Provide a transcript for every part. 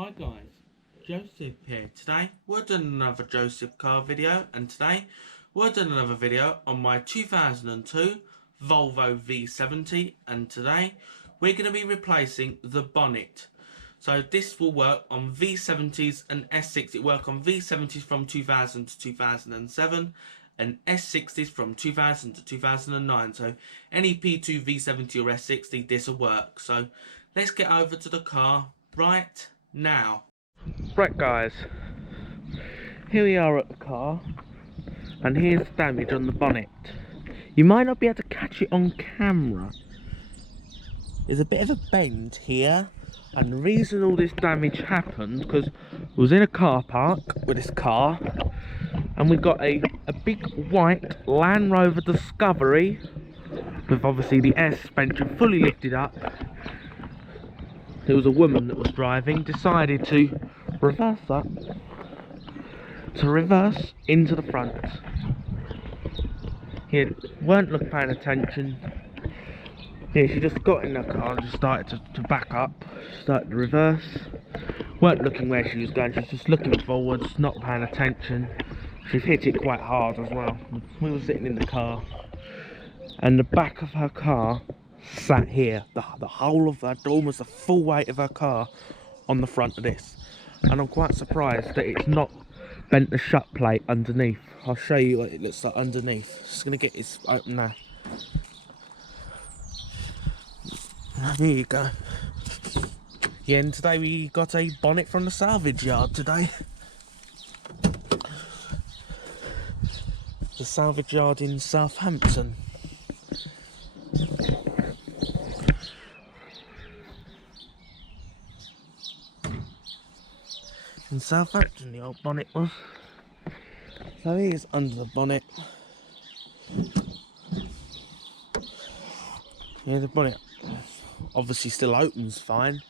Hi guys, Joseph here. Today we're doing another Joseph car video, and today we're doing another video on my 2002 Volvo V70, and today we're going to be replacing the bonnet. So this will work on V70s and S60s. It work on V70s from 2000 to 2007 and S60s from 2000 to 2009. So any P2 V70 or S60, this will work. So let's get over to the car right now. Right guys, here we are at the car, and here's damage on the bonnet. You might not be able to catch it on camera. There's a bit of a bend here, and the reason all this damage happened because I was in a car park with this car, and we got a big white Land Rover Discovery with obviously the air suspension fully lifted up. It was a woman that was driving, decided to reverse up, to reverse into the front. He weren't paying attention. Yeah, she just got in the car and just started to back up, started to reverse. Weren't looking where she was going, she was just looking forwards, not paying attention. She's hit it quite hard as well. We were sitting in the car, and the back of her car sat here. The whole of her, almost the full weight of her car on the front of this. And I'm quite surprised that it's not bent the shut plate underneath. I'll show you what it looks like underneath. Just gonna get this open now. Here you go. Yeah, and today we got a bonnet from the salvage yard today. The salvage yard in Southampton. In Southampton, the old bonnet was. So here's under the bonnet. Yeah, the bonnet obviously still opens fine.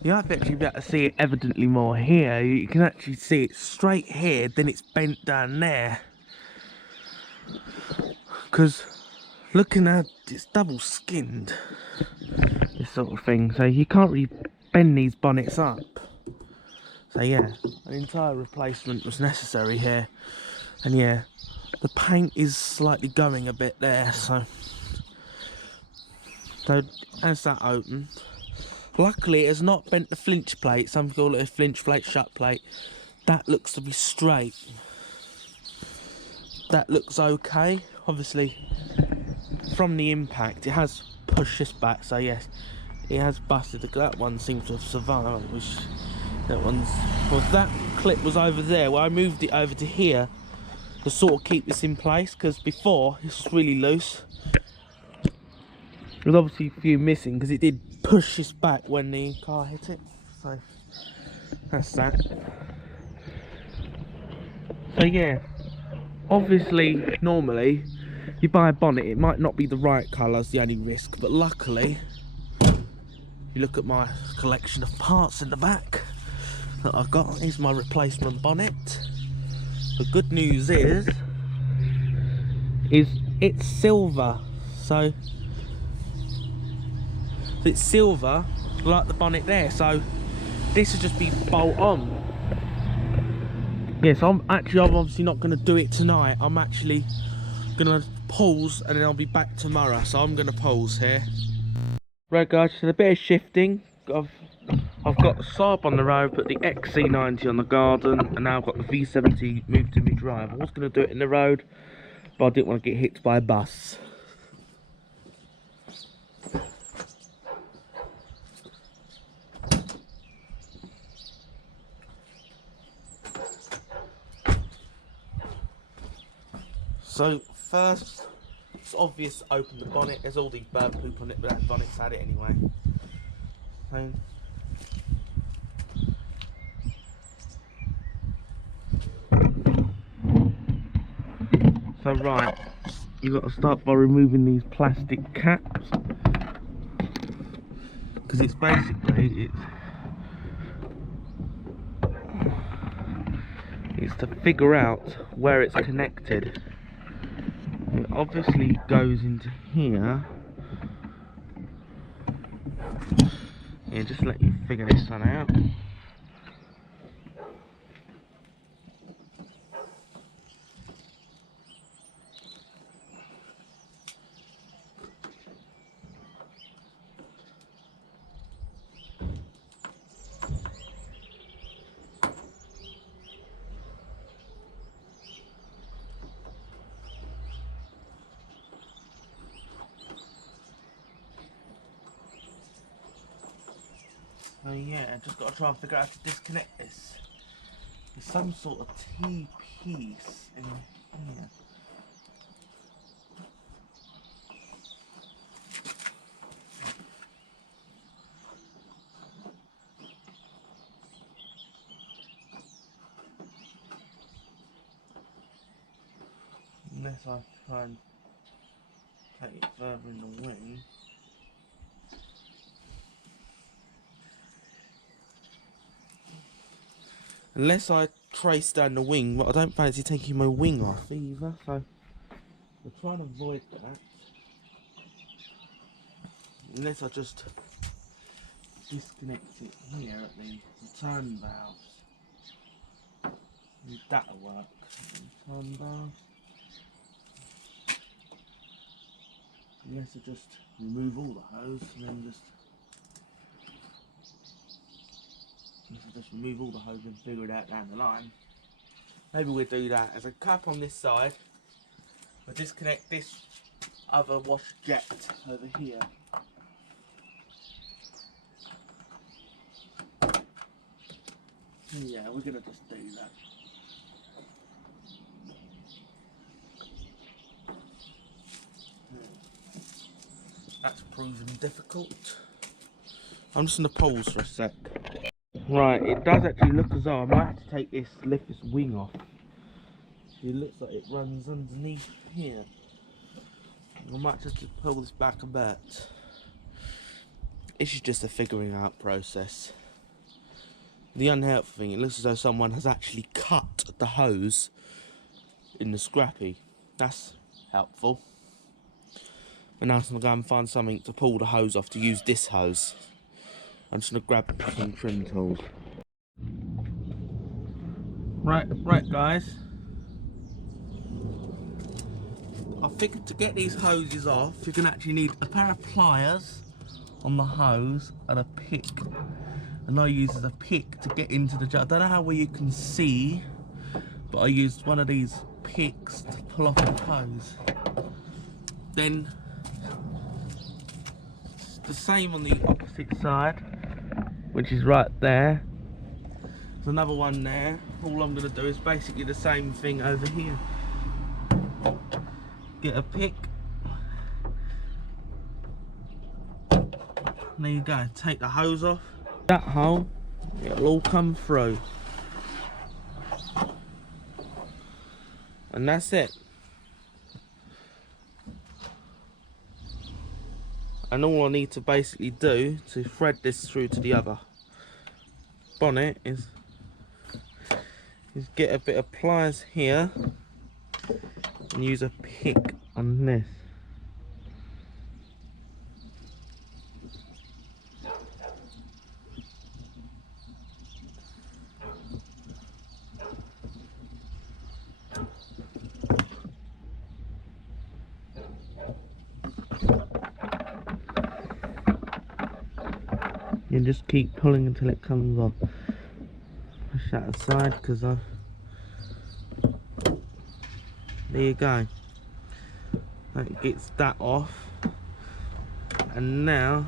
You might actually be able to see it evidently more here. You can actually see it straight here, then it's bent down there. Because looking at it's double skinned, this sort of thing, so you can't really bend these bonnets up. So yeah, an entire replacement was necessary here. And yeah, the paint is slightly going a bit there, so as that opened, luckily it has not bent the flinch plate. Some call it a flinch plate, shut plate. That looks to be straight. That looks okay. Obviously from the impact it has pushed this back, so yes, it has busted. That one seems to have survived, which that one's, well, that clip was over there. Well, I moved it over to here to sort of keep this in place, because before it was really loose. There was obviously a few missing because it did push this back when the car hit it. So that's that. So yeah, obviously normally you buy a bonnet, it might not be the right colour, is the only risk, but luckily you look at my collection of parts in the back that I've got. Here's my replacement bonnet. The good news is it's silver, so it's silver like the bonnet there, so this will just be bolt on. Yes, I'm obviously not going to do it tonight. I'm actually going to pause and then I'll be back tomorrow, so I'm going to pause here. Right guys, just a bit of shifting. I've got the Saab on the road, put the XC90 on the garden, and now I've got the V70 moved to my drive. I was going to do it in the road, but I didn't want to get hit by a bus. So first, it's obvious to open the bonnet. There's all the bird poop on it, but that bonnet's had it anyway. So right, you've got to start by removing these plastic caps, because it's basically it's to figure out where it's connected. It obviously goes into here. Yeah, just let you figure this one out. So yeah, just got to try and figure out how to disconnect this. There's some sort of T-piece in here. Unless I try and take it further in the wing. Unless I trace down the wing, but I don't fancy taking my wing off either, so we're trying to avoid that. Unless I just disconnect it here at the return valves. That'll work. Return valve. Unless I just remove all the hose and then just remove all the hose and figure it out down the line. Maybe we'll do that. As a cap on this side, we'll disconnect this other wash jet over here. Yeah, we're gonna just do that. That's proving difficult. I'm just gonna pause for a sec. Right, it does actually look as though I might have to take this, lift this wing off. It looks like it runs underneath here. I might just pull this back a bit. This is just a figuring out process. The unhelpful thing, it looks as though someone has actually cut the hose in the scrappy. That's helpful. But now I'm going to go and find something to pull the hose off to use this hose. I'm just going to grab some trim tools. Right guys. I figured to get these hoses off, you're going to actually need a pair of pliers on the hose and a pick. And I use a pick to get into the jar. I don't know how well you can see, but I used one of these picks to pull off the hose. Then it's the same on the opposite side, which is right there. There's another one there. All I'm going to do is basically the same thing over here. Get a pick. There you go. Take the hose off. That hole, it'll all come through. And that's it. And all I need to basically do to thread this through to the other bonnet is get a bit of pliers here and use a pick on this. You just keep pulling until it comes off. Push that aside because there you go. That gets that off. And now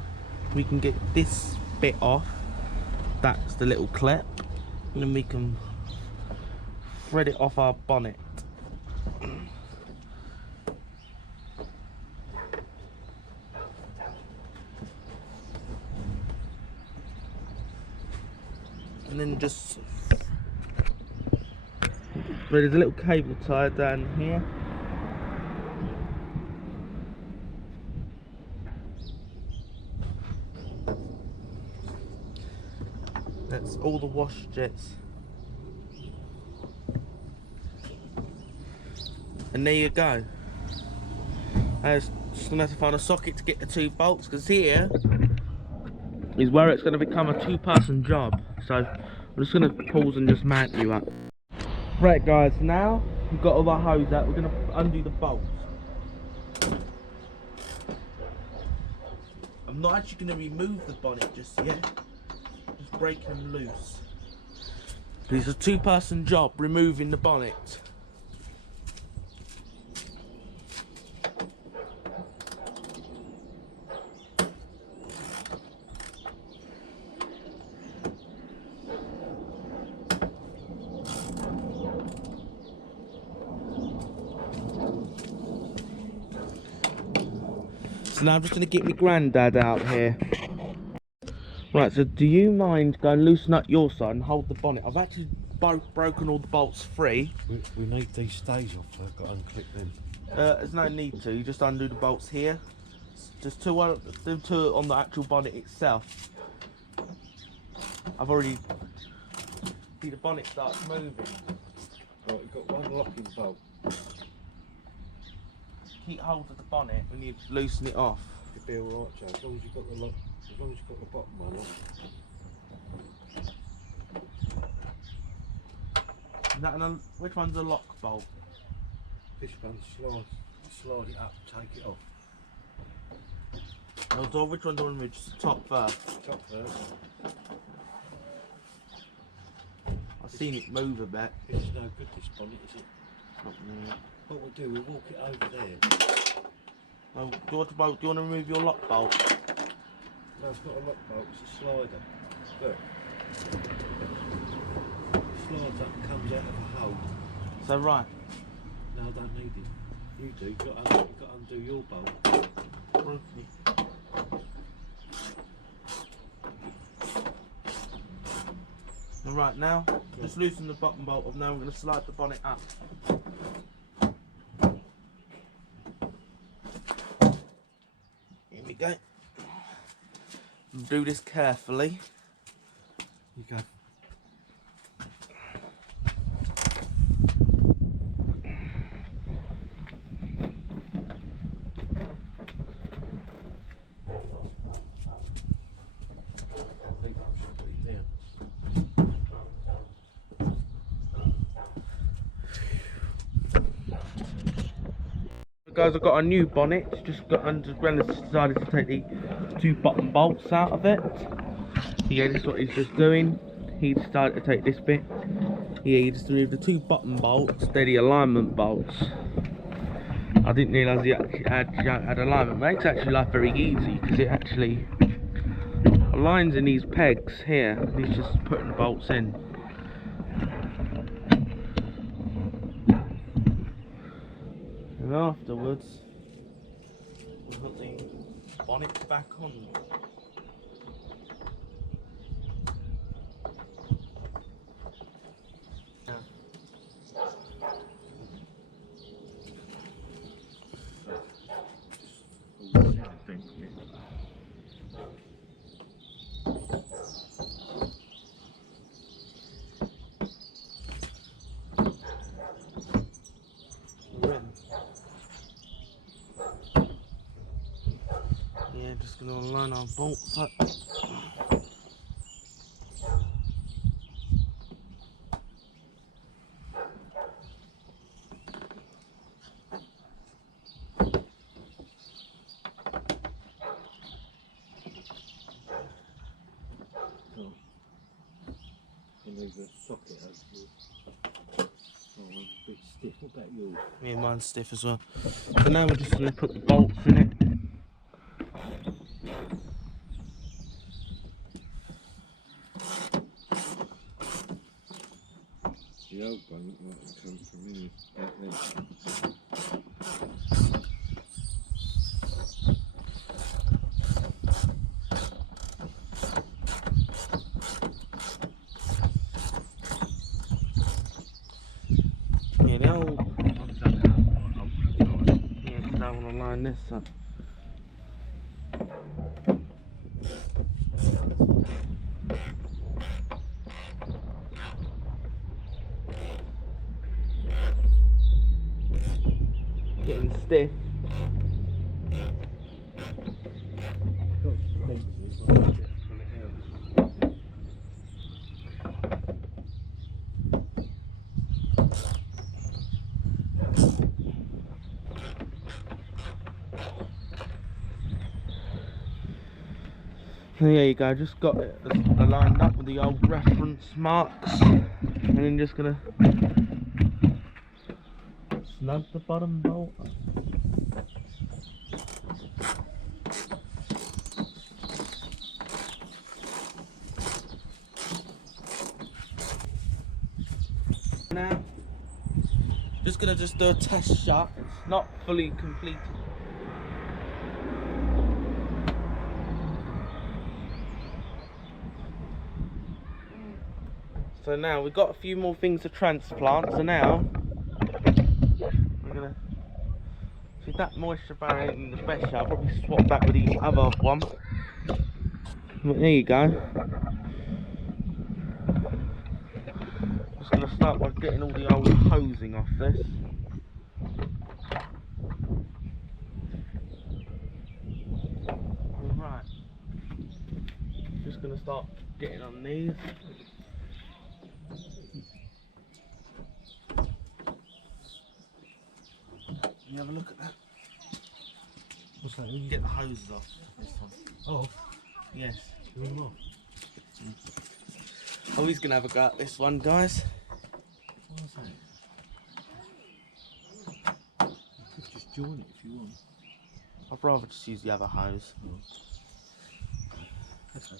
we can get this bit off. That's the little clip. And then we can thread it off our bonnet. And then just, there's a little cable tied down here. That's all the wash jets. And there you go. I was just gonna have to find a socket to get the two bolts, because here is where it's going to become a two-person job. So I'm just going to pause and just mount you up. Right guys, now we've got all our hose out, we're going to undo the bolts. I'm not actually going to remove the bonnet just yet, just break them loose. It's a two-person job removing the bonnet. So now I'm just going to get my granddad out here. Right, so do you mind going loosen up your side and hold the bonnet? I've actually broken all the bolts free. We need these stays off, I've got to unclip them. There's no need to, you just undo the bolts here. Just two on the actual bonnet itself. I've already... See, the bonnet starts moving. Right, you've got one locking bolt. Keep hold of the bonnet when you loosen it off. You'll be alright, Joe, as long as you've got the lock, as long as you've got the bottom one off. Is that which one's a lock bolt? This one, slide it up, take it off. So which one do you want to move? Just the top first. Top first. I've seen it move a bit. This is no good, this bonnet, is it? Not really. What we'll do, we'll walk it over there. Oh, do you want to remove your lock bolt? No, it's not a lock bolt, it's a slider. Look. Slides up and comes out of a hole. So right. No, I don't need it. You do, you've got to undo your bolt. And right now, just loosen the bottom bolt off. Now we're going to slide the bonnet up. Here we go. Do this carefully. You go. Guys, I've got a new bonnet. Just decided to take the two bottom bolts out of it. Yeah, this is what he's just doing. He decided to take this bit. Yeah, he just removed the two bottom bolts. They're the alignment bolts. I didn't realise he actually had alignment. It makes actually life very easy because it actually aligns in these pegs here. He's just putting the bolts in. And afterwards, we'll put the bonnet back on. Yeah, just gonna line our bolts up. Move the socket over. Oh, mine's a bit stiff. What about yours? Yeah, mine's stiff as well. So now we're just going to put the bolts in it. The old one might come from here. Yeah, the old... Yeah, because I want to line this up. Getting stiff. So there you go, just got it lined up with the old reference marks, and then just gonna snug the bottom bolt. Now, just gonna do a test shot. It's not fully completed. So now we've got a few more things to transplant. So now we're gonna see that moisture barrier ain't the best. I'll probably swap that with the other one. But there you go. Just gonna start by getting all the old hosing off this. Right. Just gonna start getting on these. You have a look at that. What's that? You can get the hoses off this one. Oh, Yes. doing them off. Oh, he's gonna have a go at this one, guys. What's that? You could just join it if you want. I'd rather just use the other hose. Oh. Okay.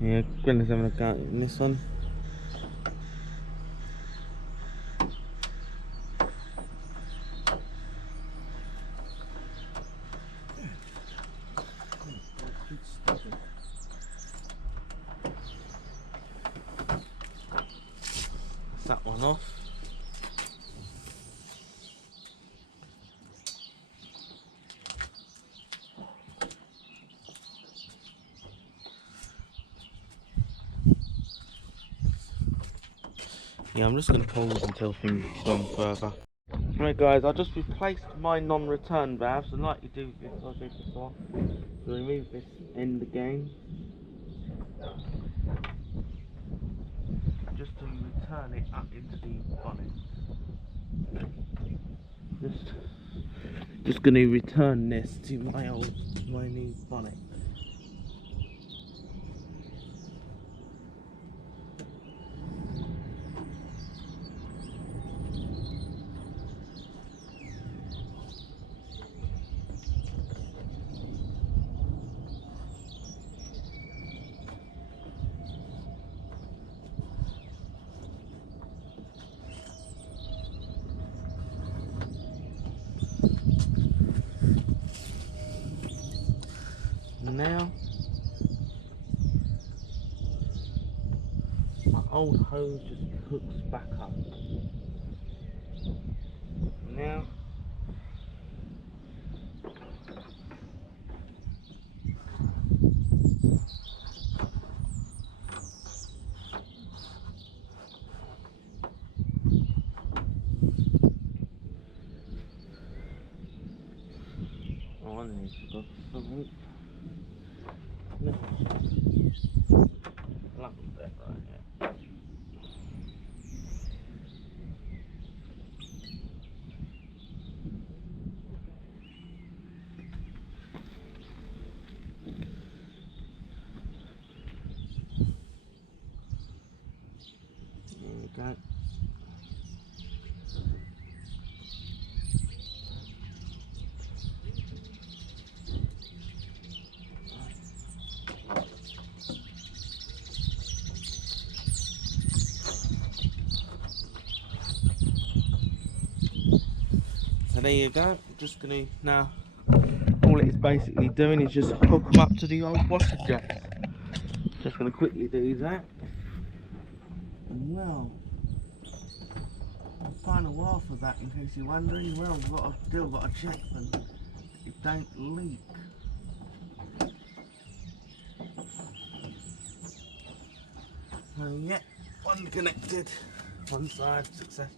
Yeah, Gwen's having a go in this one. That one off. Yeah, I'm just going to pause until things are done further. Right guys, I just replaced my non-return valves, and like you do this, I did before, to remove this end again, just to return it up into the bonnet. Just going to return this to my new bonnet. Now, my old hose just hooks back up. Now, I need to go for something. No. Like that right here. There we go. So there you go. I'm just going to now, all it is basically doing is just hook them up to the old washer jets. Just going to quickly do that. And well, I'll find a while for that in case you're wondering. Well, I've still got to check that it don't leak. So yeah, one connected, one side success.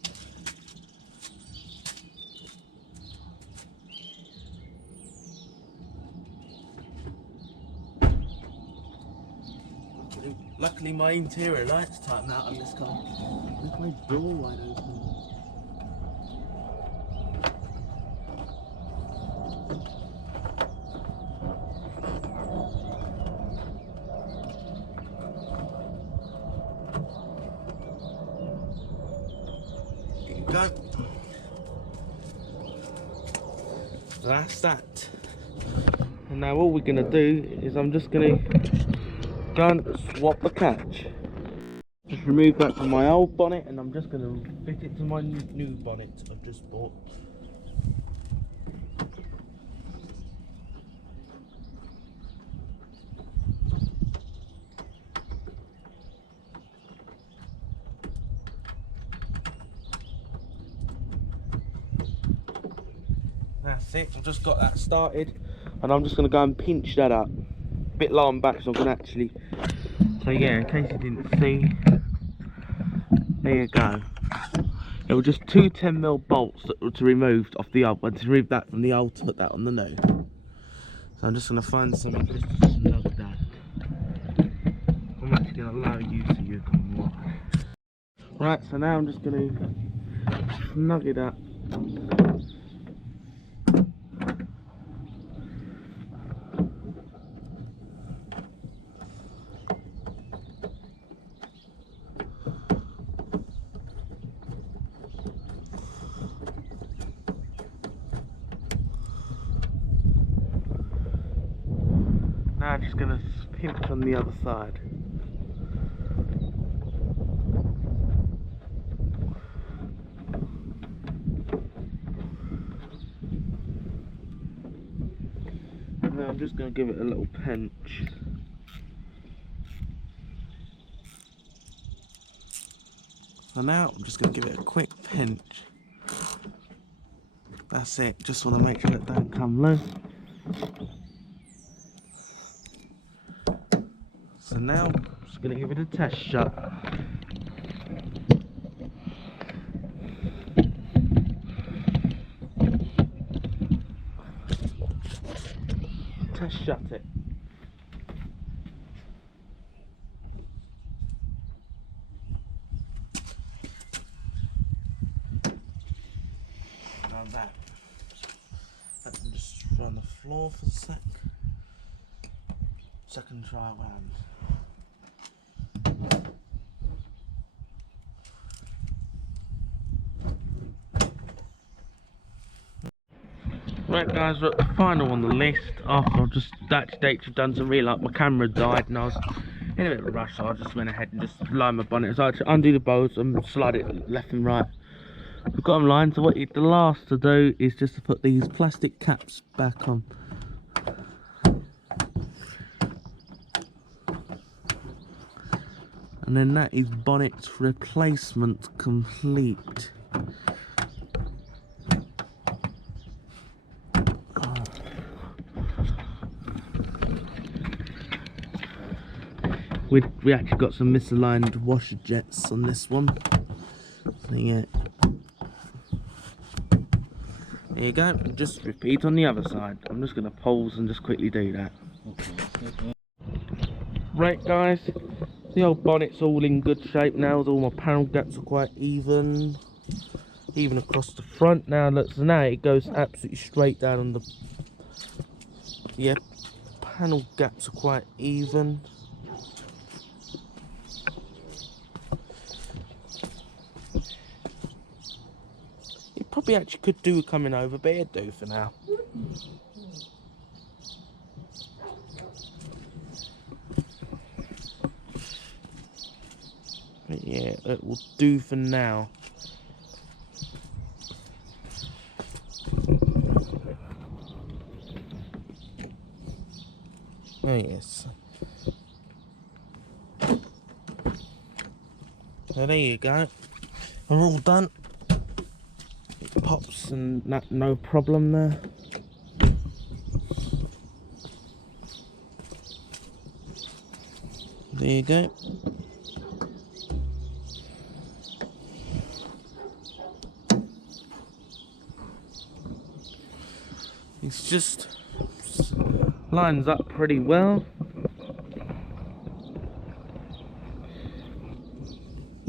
Luckily my interior lights tighten out on this car. Look, my door wide open. Here you go. That's that. And now all we're gonna do is I'm just gonna go and swap the catch. Just remove that from my old bonnet and I'm just gonna fit it to my new bonnet I've just bought. That's it, I've just got that started and I'm just going to go and pinch that up. A bit low on back so I'm going to actually... So yeah, in case you didn't see, there you go. It was just two 10mm bolts that were to remove off the old one, to remove that from the old to put that on the new. So I'm just going to find something just to snug that. I'm actually going to allow you so you can watch. Right, so now I'm just going to snug it up. Now I'm just going to pinch on the other side. And then I'm just going to give it a little pinch. So now I'm just going to give it a quick pinch. That's it, just want to make sure it don't come loose. So now I'm just going to give it a test shot. Test shut it. Now that. Let me just run the floor for a sec. Second try round. Right guys, we're at the final on the list. After I've just actually done some real, like my camera died and I was in a bit of a rush, so I just went ahead and just lined my bonnet. So I had to undo the bolts and slide it left and right. We've got them lined, so what the last to do is just to put these plastic caps back on. And then that is bonnet replacement complete. We actually got some misaligned washer jets on this one. So yeah. There you go. Just repeat on the other side. I'm just going to pause and just quickly do that. Right guys, the old bonnet's all in good shape now. All my panel gaps are quite even across the front. Now look, so now it goes absolutely straight down on the... Yeah, panel gaps are quite even. Probably actually could do coming over, but it'd do for now. But yeah, it will do for now. Oh yes. So there you go. We're all done. Pops and that, no problem there. There you go. It's just lines up pretty well.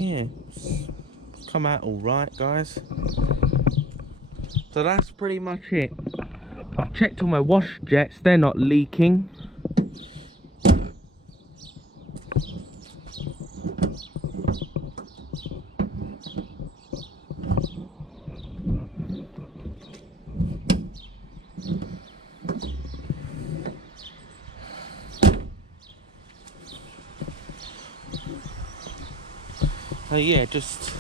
yeah, it's come out all right, guys. So that's pretty much it. I've checked all my wash jets, they're not leaking. So yeah, just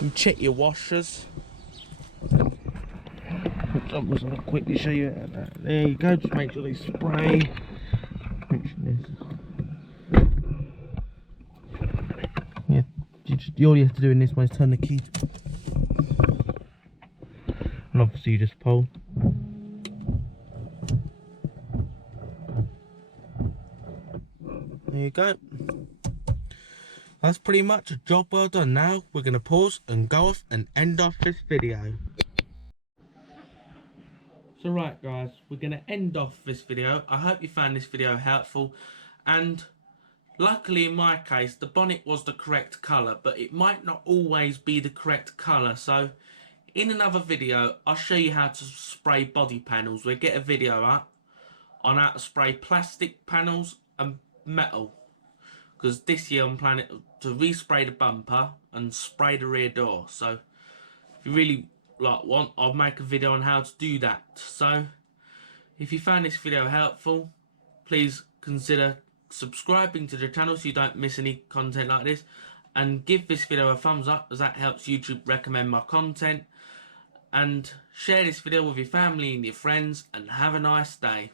you check your washers. I'm just going to quickly show you that. There you go, just make sure they spray. Yeah, all you have to do in this one is turn the key. And obviously you just pull. There you go. That's pretty much a job well done. Now we're going to pause and go off and end off this video. So right guys, we're going to end off this video. I hope you found this video helpful, and luckily in my case the bonnet was the correct colour, but it might not always be the correct colour. So in another video I'll show you how to spray body panels. We'll get a video up on how to spray plastic panels and metal, because this year I'm planning to respray the bumper and spray the rear door. So if you really want, I'll make a video on how to do that. So if you found this video helpful, please consider subscribing to the channel so you don't miss any content like this, and give this video a thumbs up, as that helps YouTube recommend my content. And share this video with your family and your friends, and have a nice day.